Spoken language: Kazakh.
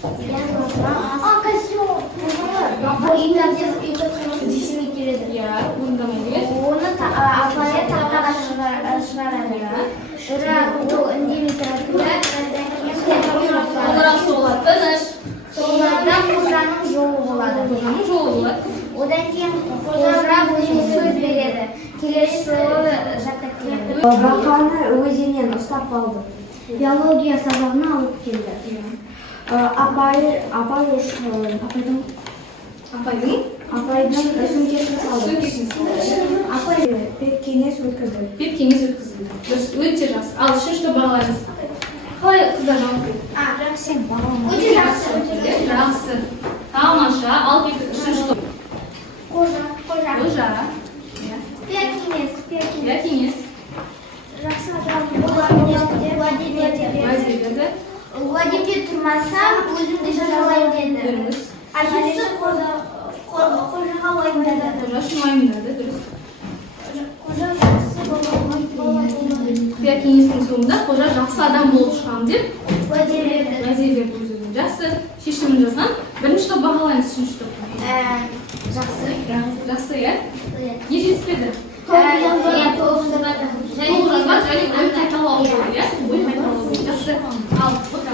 Козел. Десеме келеді. Иә, орындамайды. Оны апайы тақтаға шығарады. Бірақ ол үндемей тұрады. Олар соғылады, тыныш. Соларда қожаның жолы болады. Қожаның жолы болады. Одан кейін қожа өзіне сөз береді. Келесі жолы жаттап келеді. Бақаны өзеннен ұстап алды. Биология сабағына алып келді. Апайдың сөмкесін салды. Апай кеңес өткізді. Бет кеңес өткізілді. Дұрыс, өте жақсы. Ал үшінші бағаларыңыз. Қалай қыздар жауап берді? Жақсы. Өте жақсы. Жақсы. Тамаша. Ал үшінші топ. Қожа. Қожа. Кеңес. Кеңес. Жақсы адам. Уәдеде тұрмасам, өзімді жазалаймын деді. Дұрыс. Әжесі қожаға уайымдады. Қожа үшін уайымдады. Дұрыс. Қожа жақсы бала кеңестің соңында қожа жақсы адам болып шығамын деп уәде берді. Жақсы шешімін жазған. Бірінші топ бағалаймыз, үшінші топ. Жақсы. Жақсы, иә? Не жетіспеді? Толық Толық жазба, және ой қайталау болды, иә? Ой қайталау болды. Жақсы. Ал